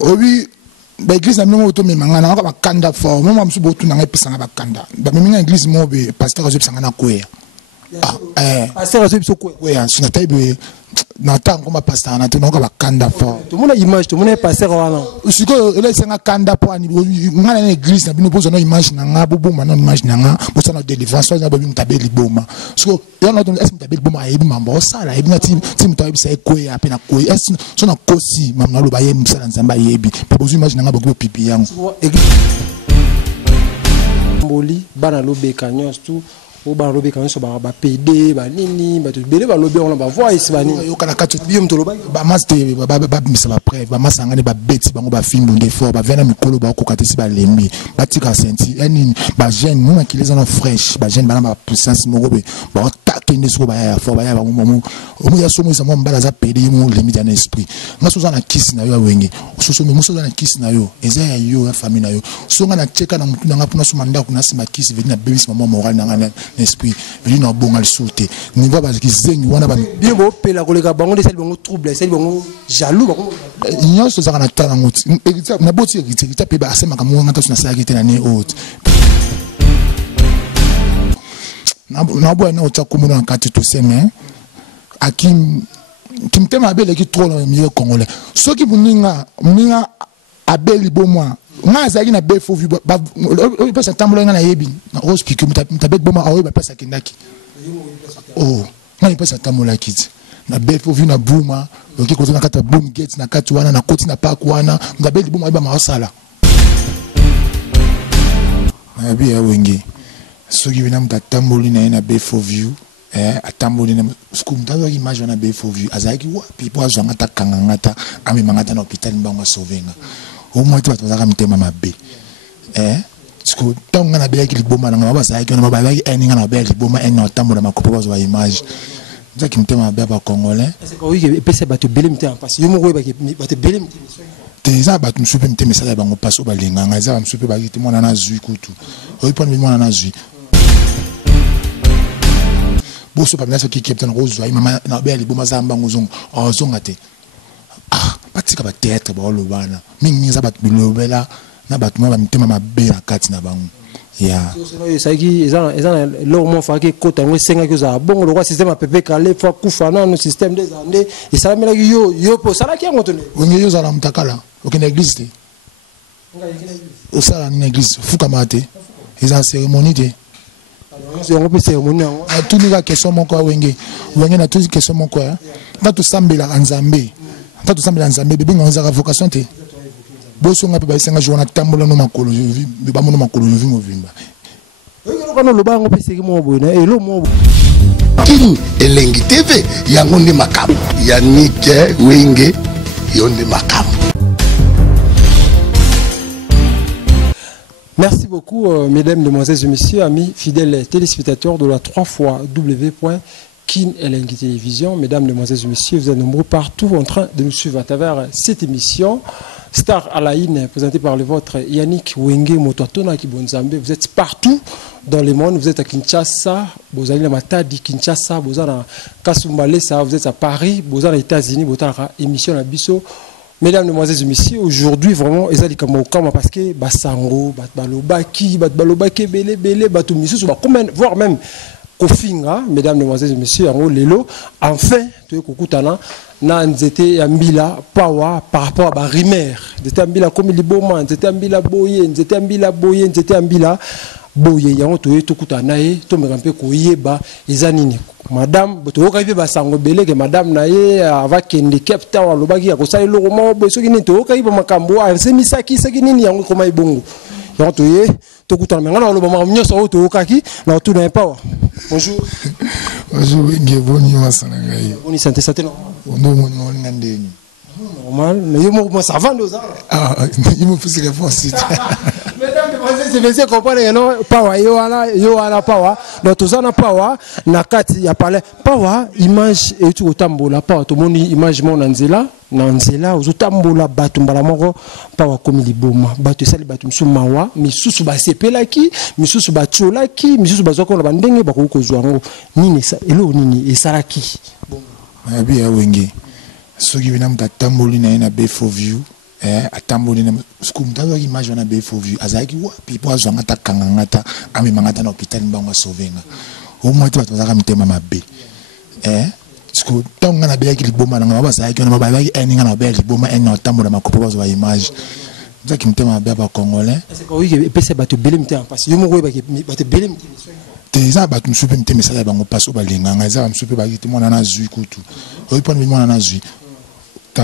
Oui, l'église n'a même auto memanga na ba kanda fort même amsu botu na ngepesa na ba kanda ba meminga église mo be pasteur azo pesa na koya pasteur azo pesa koya sina taibe na tango ma pasteur na tino ka ba kanda fort to mona image to mona pasteur wana siko ele senga kanda po ani ngana na église na bino pozo na image na nga bobo na image na nga bosa na délivrance na babi mtabeli boma siko ya na to est mtabeli boma ayebi mambo sala ebi na tim tabi sa koya pe na koya est so na kosi mamna lo ba ye msala nzamba yebi pe bozo image na nga bobo pipi yango mboli bana lobeka nyonso tu o ba lobeka nyonso ba PD ba nini ba to bele ba lobe on ba voice ba nini yo kana katu biyo mto loba ba master ba misa ba preuve ba masanga ne ba beti bango ba film bonde fort ba vena mikolo ba ko katisi ba lembi ba tika senti eni ba jeune mona ki les en fresh ba jeune ba na ba puissance mo be ba attaquer ne so ba ya fort ba ya ba mo ya somo isa mo mbala za PD mo lembi dans esprit ngaso za na kiss na yo wenge so mo so za na kiss na yo eza ya yo ya famille na yo so nga na cheka na mutu nga puna so manda kuna sima kiss veni na bebis maman moral na esprit venu na bonga sauter niveau parce que zengi wana ba bien bo pela koleka bango de sel bango trouble sel bango jaloux bango nyonso za kana tala ngoti na boti ekita pe ba asema kama ngata suna sa kite na ne haute na bo na ota komona na kati to seme akim kimtema abele ki trop le milieu congolais ceux qui muninga abeli bomwa nga zaki na be fo vu ba o pesa tambola nga na yebi na hospital mutabek boma awe ba pesa kindaki oh nga pesa tambola kiti na be fo vu na buma donc ko na kata boom gate na kati wana na koti na park wana mutabeli boma ba masala na bi ya wenge soki bina mutatamboli na be fo view atamboli na skum tazo image na be fo view azaki wa pipo azanga ta kanganga ta ami mangata na hôpital mbango sauvenga au moins tu vas te mettre ma bé parce que tant qu'on a bien qu'il bomba na ba ça que na ba eni na ba qu'il bomba en tambo na makopo ba image ça qui me tema ba congolais c'est quoi oui et c'est ba te belé mte parce yo mo ba te belé mte te za ba tu soupe mte mais ça ba ngo passo ba lenga nga za soupe ba ki mona na zui kutu o pon mona na zui bo so pa na so ki captain rose wa mama na ba li bomba za mbango zongo o zonga te batika ba théâtre ba lobana mingi za bat bilobela na bat mo ba mitema mabe na kati na bango ya ça qui ezana lo mo fa ki kota ngo senga ki za bongo lo kwa système a pepe kale fa kufa na no système des années et ça mela ki yo po sala ki ngotone onge yo za na mtakala okena église te o sala na église fuka mate eza cérémonie te c'est on peut cérémonie a tout ni la question mon ko wenge na tout question mon ko ta to sambela nzambe ta to sambela nzambe bebe ngonza vocation te boso nga pe ba senga jona tambola no makolo ba mono makolo vi movimba yo kana lo ba ngo pese ki mo bona elo mo King Elengi TV yango ndi makamu Yannick Wenge yonde makamu. Merci beaucoup, mesdames, demoiselles et messieurs, amis fidèles téléspectateurs de la 3x Elengi Télévision. Mesdames, demoiselles et messieurs, vous êtes nombreux partout en train de nous suivre à travers cette émission. Star Alain, présentée par le vôtre Yannick Wenge Motoatona Kibonzambe. Vous êtes partout dans le monde. Vous êtes à Kinshasa, vous allez à Matadi, Kinshasa, vous êtes à Kasumbalesa, vous êtes à Paris, vous êtes aux États-Unis, vous êtes à l'émission Nabiso. Mesdames, demoiselles et messieurs, aujourd'hui, vraiment, ils ont parce que Basango, Balobaki, Belé, Batumisu, voire même Kofinga, mesdames, demoiselles et messieurs, en Lelo, enfin, tu es Kokutana, Nanzete Ambila, Pawa, par rapport à Barimer, Zete Ambila comme Liboman, Zete Ambila Boye, Zete Ambila Boye, Zete Ambila Boye, Yango, tu es Tokutanae, Tomerampe Koyeba, Ezanine. Madame, tu as Basango Belé, que Madame Naye, avec une Cape Town, le bagui, à cause de l'Oromo, ce qui n'est pas Makambo, c'est Misaki, c'est qui n'est pas comme Ibongo. Yango, tu es Tokutana, mais on le moment où on est au Kaki, on tout n'a pas. Bonjour. Bonjour, on est santé, santé, non? Normal, mais moi ça va, nous. Ah, il me fait réponse. Mesdames, demoiselles, comprendre non power yo ala power donc tout ça na power na kati ya parler power image et tout tambola power to moni image mon nzela ozo tambola batu mbala moko power comme liboma batu sali batu msumawa misusu ba sepelaki misusu ba tsolaki misusu bazoko na bandenge ba ko zwango nini sa elo nini esalaki bon abi ya wenge soki bina mtatamboli na ina be for view atamboli na skumtawa image wana be fo vu azaki wa pipo azwanga ta kanganga ta amemanga ta na hôpital mbango sauvenga au moins tu vas mitema mabe sku tonga na be ki liboma na ba azaki na ba eninga na be liboma en tambola makopo bazwa image zaki mitema mabe ba congolais c'est quoi oui pese ba te belé mitema parce yo moko ba te belé mitema teza ba tumsupe mitema sala bango paso ba linganga za msupe ba ki mwana na zui kutu oyipa mwana na zui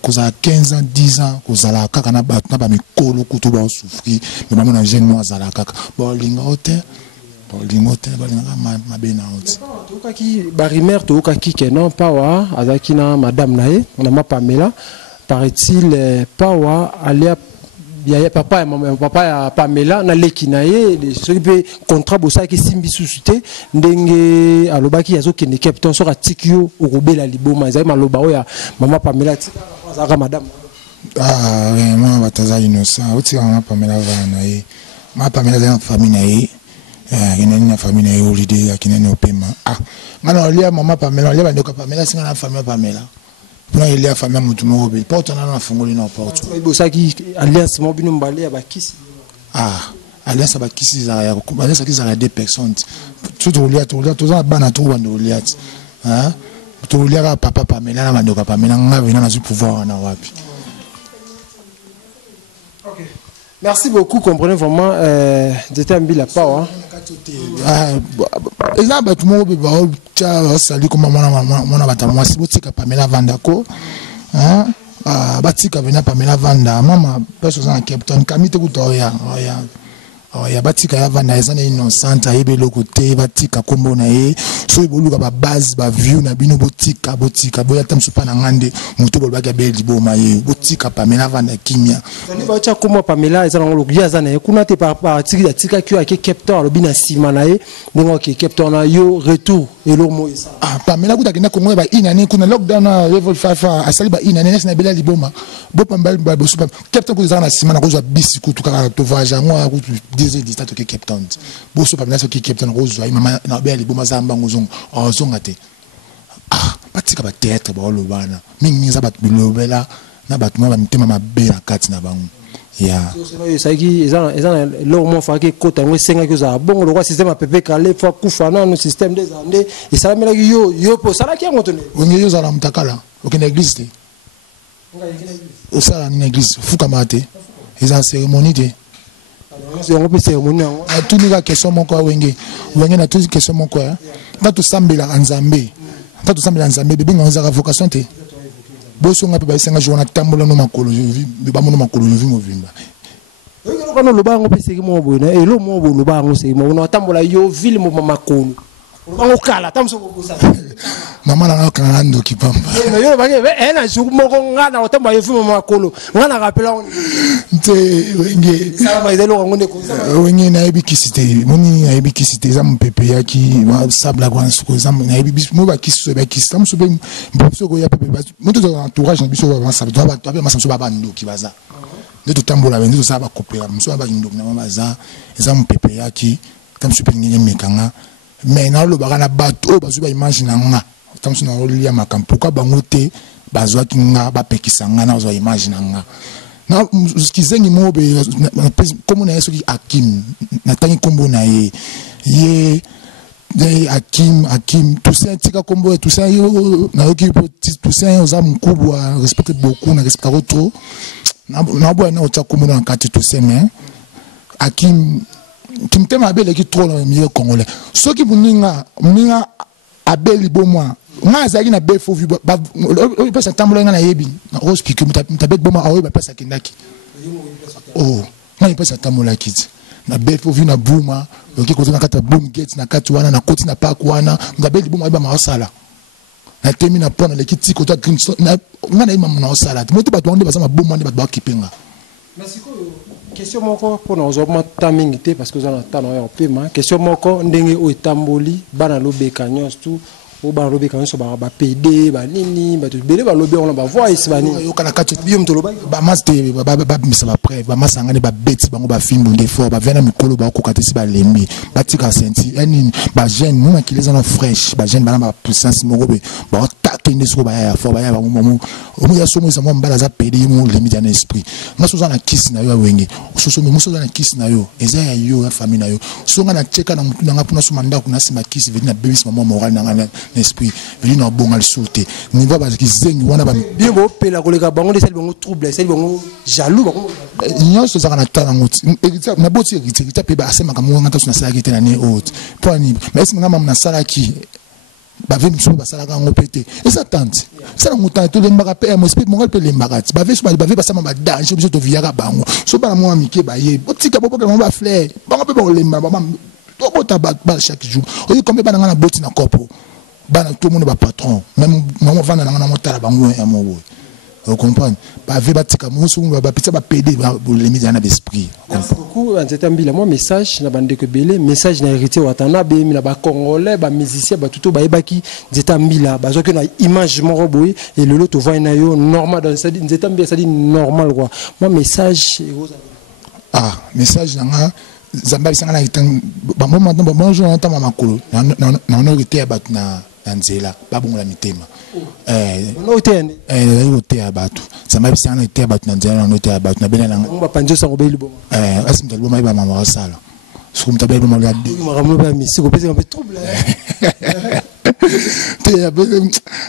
Koza 15 ans, 10 ans, koza la kaka na ba mikolo kutu ba souffrir, mais maman na jeune moi za la kaka. Bon lingote, ma bena oti. Toka ki barimer toka ki kenon pawa azaki na madame nae, on a ma Pamela. Paraît-il pawa alia ya papa et maman papa ya Pamela na leki nae, ceux qui contrat bossa ki simbi susute ndenge alobaki azoki ne captain so ratikio okobela liboma ezali maloba oya maman Pamela zaka madame vraiment bataza innocent oti maman Pamela vana e maman Pamela dans famille nae na famille nae holiday akinene opema ngana olia maman Pamela olia bandoka Pamela singa na famille Pamela pour il y a famille mutu mo be porte na fungoli na porte bosaki alliance mo bino mbale ya bakisi alliance bakisi za ya alliance ki za 2 personnes tout olia tout za bana tout bando olia tout olia papa Pamela na bandoka Pamela ngavina na pouvoir na wapi. OK. Merci beaucoup, comprenez vraiment j'étais ambila power. Et là ba tout mo be ba sali comme mona batamwa si botika Pamela Vandako batika vena Pamela Vanda mama personne en Captain kamite kutoya ya batika ya Vanda ezana innocent ayebe lokote batika kombo na ye so iboluka ba base ba view na bino botika boya tamsupa na ngande muto bolbaka be liboma ye botika Pamela Vanda kimia ni ba cha kombo Pamela ezana ngolokia zana ye kuna te par tika ki ake Captain lobina sima na ye ndingo ke Captain na yo retour elo mo isa Pamela kuta kina kongo ba inane kuna lockdown na level 5 asali ba inane na bela liboma bo pambal ba bosupa Captain kuza na sima na kozwa bisi kutu kaka to voyage ngwa kutu des distances que Captain boso Pamela so ki Captain kozwa mama na bela liboma za mbango zonga te batika ba théâtre ba lobana mingi za bat bilobela na bat mo ba mitema mabe na kati na bango saki ezana lo mo fa ke kota ngo senga ke za bongo lo kwa système a pepe kale fa kufana no système des années et ça mela yo po sala ki ngotone onge yo za la mtakala okena église te o sala ni église fuka mate eza cérémonie te on peut cérémonie a tout ni question moko wenge na tout question moko ta sambela nzambe bebe nga vocation te boso nga pe ba senga jona tambola no makolo ba mono makolo yo vimo vimba yo kana lo bango pe seki mo bona elo mo bo lo bango seki mo no tambola yo ville mo makolo lo bango kala tamso bo bosa mama na kana ndo kipamba yo bange ena ju mo ko ngana o tambola yo vimo makolo ngana rapela nte wenge sala ba idelo ngone ko wenge na ebikisite moni na ebikisite za mpepe yaki sabla kwa nsuko za na ebibis mo ba kiso ba kisita mo so be mboso ko ya pepe mo to entourage na biso ba sabla ba to ba masamso ba ndo kibaza de to tambola ba ndo sa ba kopela mo ba ndo na mama za mpepe yaki tamso pe ngene mekanga mais na lo ba na bato ba zo ba image na nga tamso na olia makampo ka bango te bazwa kinga ba pekisa nga na zo image na nga na skizengi mo be comme na yeso ki Hakim na tangi kombo na ye Hakim tout ça tika kombo tout ça yo na yoki tout ça oza mkubwa respecte beaucoup na respecte trop na bo na ocha kombo na kati tout ça mais Hakim kimtema abele ki trop na milieu congolais soki muninga abeli bomwa nga zaki na be fo vu ba pesa tambola nga na yebi na hospital mutabet boma awe ba pesa kindaki nga pesa tambola kiti na be fo vu na buma oki ko na kata boom gate na kati wana na koti na park wana mutabet boma ba masala na temi na pona le kiti ko to Crimson na nga na imam na osala moto ba to nde ba sama boma nde ba kipenga. Merci question moko pour nous augmenter timing parce que vous en attendez un peu mais question moko ndenge o tamboli bana lobeka nyos tout o ba lobeka nyos ba PD ba nini ba to bele ba lobe on ba voice ba nini yo kana kati biom to loba ba master ba misa ba preuve ba masanga ne ba beti bango ba film bonde fort ba vena mikolo ba ko katisi ba lembi ba tika senti eni ba jeune nous qui les en fraîche ba jeune ba na puissance moko be ba takende so ba ya fort ba ya ba mo omo ya somo za mo mbala za pede mo limite na esprit nga so za na kiss na yo wenge so so mo so za na kiss na yo eza ya yo ya famille na yo so nga na cheka na mutu nga puna so manda kuna sima kiss veli na bebis maman moral na esprit veli na bonga le sauter niveau ba kizengi wana ba bien bo pela koleka bango de sel bango trouble sel bango jaloux bango nyonso za na tana ngoti na boti ekita pe ba asema kama nga taso na sala kete na ne haute pour ni mais est-ce que nga mam na sala ki ba venu so ba sala ka ngo pété et ça tante ça na muta to lembaka pe mo esprit mongal pe lembaka ba ve so ba ve ba sama ba danger biso to viaka bango so ba na mo amike ba ye botika bobo ke mo ba fleur bango pe ba lemba ba to bota ba chaque jour o yi comme ba na boti na kopo ba na tout le monde ba patron même maman vanda na motala bango ya mo vous comprenez ba ve ba tika mo so ba pizza ba pédé ba limite na esprit. Merci beaucoup Nzetambila moi message na bande que belé message na hérité watana be mi na ba congolais ba musicien ba tuto ba ebaki Nzetambila ba zo que na image moko boy et le lot voit na yo normal dans ça dit Nzetambila ça dit normal quoi moi message message na zamba bisanga na itang ba moment ba bonjour na tama makolo na honorité ba na nzela ba bongola mitema honorité ya batu zamba bisanga na honorité ba na nzela na honorité ya batu na bena na ba panjo sa ngobeli bo asimta bo mai ba mama sala so mtabe bo mala de maramlo ba misi ko pese un peu trouble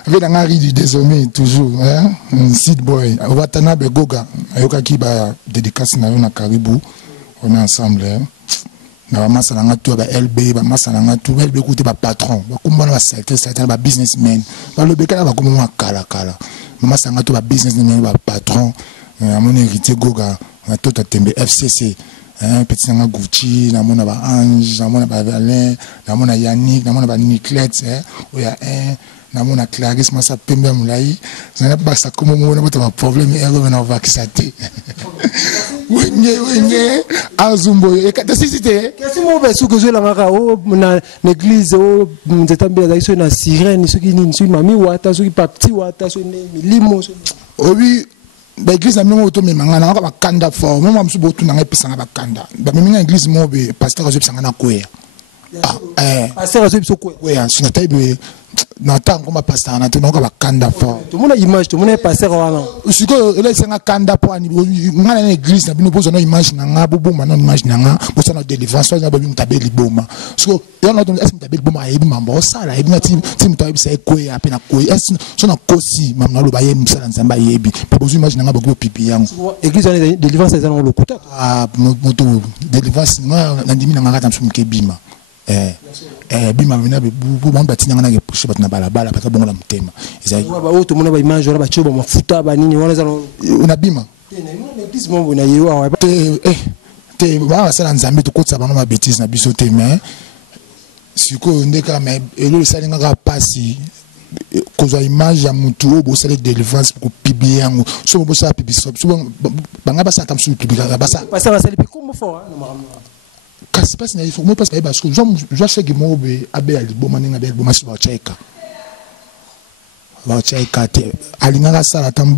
avec un ri du désormais toujours Sid Boy Watana Begoga ayoka ki ba dédicace na yo na Caribou on est ensemble na masa na ngatu ba LB ba masa na ngatu LB côté ba patron ba kumba na secteur ba businessman ba le bekala ba kumba kala masa ngatu ba businessman ba patron mon héritier Goga na tota tembe FCC petit nanga Gucci na mona ba Ange na mona ba Valin na mona Yannick na mona ba Niclette oya na mona Clarisse masa pembe mulai na ba sa comme mona ba problème et on va vacciner wenge azumbo e kata sisite qu'est-ce mo ba su que je la ngaka o na l'église o Nzetambila za iso na sirène soki ni su mami wata soki papti wata so ne milimo oui ba église na mingo to memanga na ba kanda fort même amsu botu na ngepesanga ba kanda ba minga église mo be pasteur zo pesanga na koya pasteur zo biso koya oui sina taibe na tango ma pasteur na to na ba kanda fort to mona image to mona pasteur wana siko ele senga kanda po ani ngana na église na bino pozo na image na nga bobo na image na nga bosa na délivrance na ba bino tabeli boma siko yo na to est tabeli boma yebi mambo sala yebi na tim tabi sa koya pe na koya est so na kosi mamna lo ba ye msala nzamba yebi pe bozo image na nga bogo pipi yango église na délivrance za na lokuta moto délivrance na ndimi na nga kata msumuke bima bima mina be bu bamba tinanga na ke pushe batna balabala pata bongo la mutema ezali ba auto mona ba image ora ba choba mafuta ba nini wana za una bima l'église mo na yewa te ba sala nzambe to kotsa bana ma bêtise na biso te mais siko ndeka mais elo salinga ka pasi kozwa image ya mutu obo sala délivrance pour publier yango so bo sala publier so banga basa tam su publier basa passer sala pe comme fort na maramno kasi passe na ifo mo passe parce que je sais que mo be abe ali boma ninga be boma si ba cheka te alinga sala tam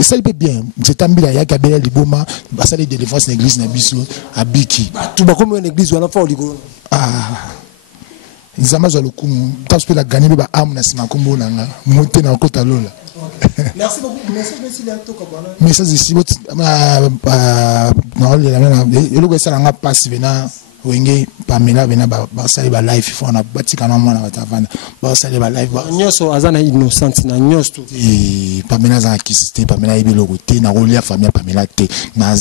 ça peut bien Nzetambila ya ka be ali boma ba sala délivrance na église na biso abiki tu ba comme une église wana fort ligo nzamba zo lokumu taso la gagner ba am na sima kombo nanga monter na kota lola. Merci beaucoup. Merci la to kabana. Message ici bot na le la na le ça nga passe vena wenge Pamela vena ba sali ba live fo na batika na mwana batavana ba sali ba live ba nyoso azana innocent na nyoso Pamela za kisite Pamela ibelo côté na rolia famille Pamela te na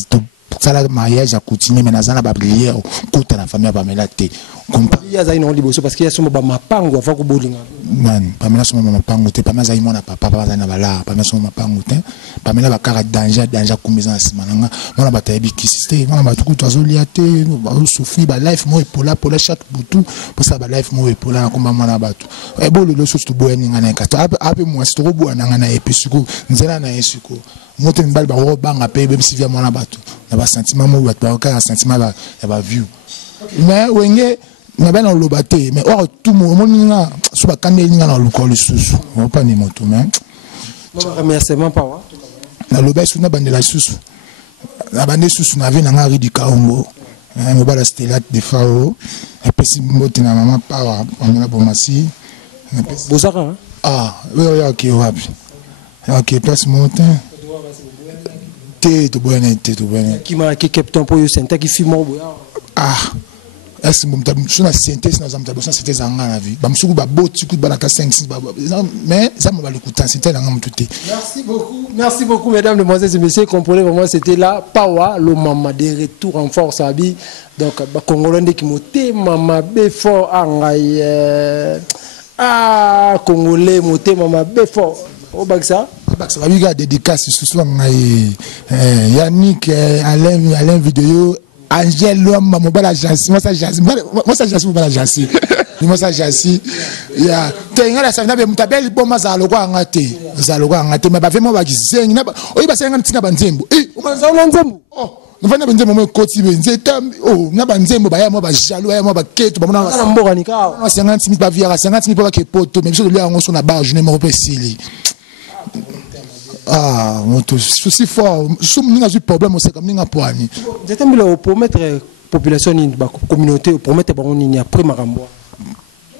sala mariage a continuer mais nazana ba prière kota na famille Pamela te il y a zaino liboso parce qu'il y a somo ba mapango afa ko bolinga man Pamela somo mapango te Pamela zaimo na papa za na bala Pamela somo mapango te Pamela ba kara danger kumeza na simananga mona batayebi kisiste mona batuku tozolia te ba souffrir ba life mo epola chaque butu pour ça ba life mo epola na komba mona batu e bolo lo so to boyeninga na kato ape mo sito bo na ngana episuko nzela na yesuko moto mbali ba robanga pe be sivia mona batu na ba sentiment mo ba ka sentiment ba ya ba view mais wenge na bana lobate mais or tout moninga so ba kandelinga na lukolo susu on pas ni moto mais remerciement pas wa na lobesu na bandela susu na bande susu na vina ngari di kaombo mo bala stelat de fao et puis si mbote na mama pawa on na bomasi bozaka oui ok wapi Ok, place montant. T'es tout bon. Qui m'a qui capte un peu le synthé qui filme. Ah. Est-ce que je suis synthèse dans un c'était en la vie. Je suis beau, tu coûtes balaka 5 6 mais ça me va le coûter, c'était dans tout. Merci beaucoup, mesdames, demoiselles et messieurs. Comprenez vraiment, c'était là, Pawa, le maman de retour en force à Abi. Donc, Congolais qui moté, maman Befort, Congolais moté, maman Befort. Au Baksa. Ça va bien dédicace ce soir. Yannick, Alain vidéo. Angèle Loma, mon bal agence, moi ça jasse, moi ça jasse, mon bal agence. Moi ça jasse. Ya, tenga la savana be mutabeli boma za lokwa ngate. Za lokwa ngate, mais ba vraiment ba kisengi na. Oyi ba senga ntina banzembo. Umanza una nzembo. Oh, nfanya banzembo mo koti benze tam. Oh, na banzembo ba ya mo ba jalo, ya mo ba keto, ba mona. Na mboka nikao. 50 000 ba via 50 000 ba ke poto, mais biso de là on so na ba journée mo pe sili. Ah, je suis fort. Je suis un problème, c'est comme un poignet. Vous êtes pour mettre la population, la communauté, pour mettre les après Marambo.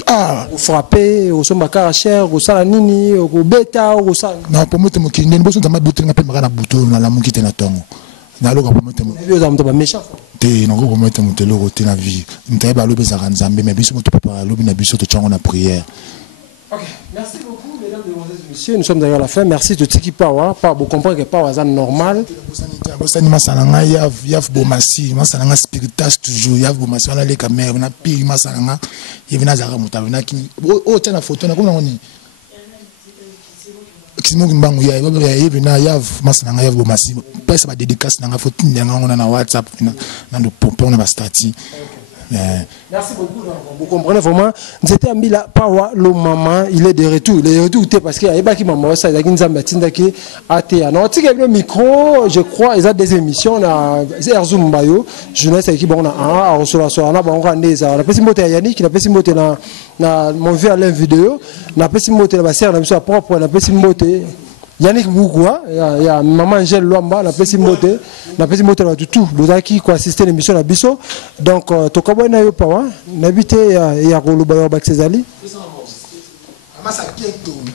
Ah, vous frappez, vous sommes à cher, vous salanini, vous bêta, vous salanini. Non, pour mettre mon kinde, vous êtes bouton, on appelle Marana bouton, on a la mouquette na tongo. Na loka pour mettre mon. Vous êtes méchant. T'es non pour mettre mon télo côté na vie. Nous t'avons parlé de Zaranzambe, mais biso moto papa lobi na biso to tchango na prière. Ok, merci beaucoup, mesdames, demoiselles et messieurs. Nous sommes derrière la fin. Merci de Tiki Pawa. Vous comprenez que Pawa est normal. Vous masalanga yav bomasi, masalanga spiritas toujours, yav bomasi on a les caméras, on a pire masalanga, il vient zara mutavina qui oh tiens la photo na comment on dit. Kisimo kimbangu ya il vient yav masalanga yav bomasi. Pesa ba dédicace na photo ndanga on a na WhatsApp na ndo pompe on a ba stati. Merci beaucoup. Vous comprenez vraiment. C'était Ambila Pawa, le maman, il est de retour. Il est de retour parce qu'il y a des maman, ça, il y a des gens qui ont alors, si le micro, je crois, ils ont des émissions, c'est Erzoum Bayo, jeunesse qui bon, à recevoir sur la banque, on a pas si moté à Yannick, n'a pas si moté na mon vieux Alain vidéo, n'a pas si moté la serre, n'a pas propre, n'a pas si moté. Yannick Bougoua, il y a maman Angèle Luamba, la petite moté du tout. Nous avons qui assisté à l'émission de Bisso. Donc, tu comprends, n'a pas, n'habitez à Rolobayo Baksezali.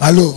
Allô?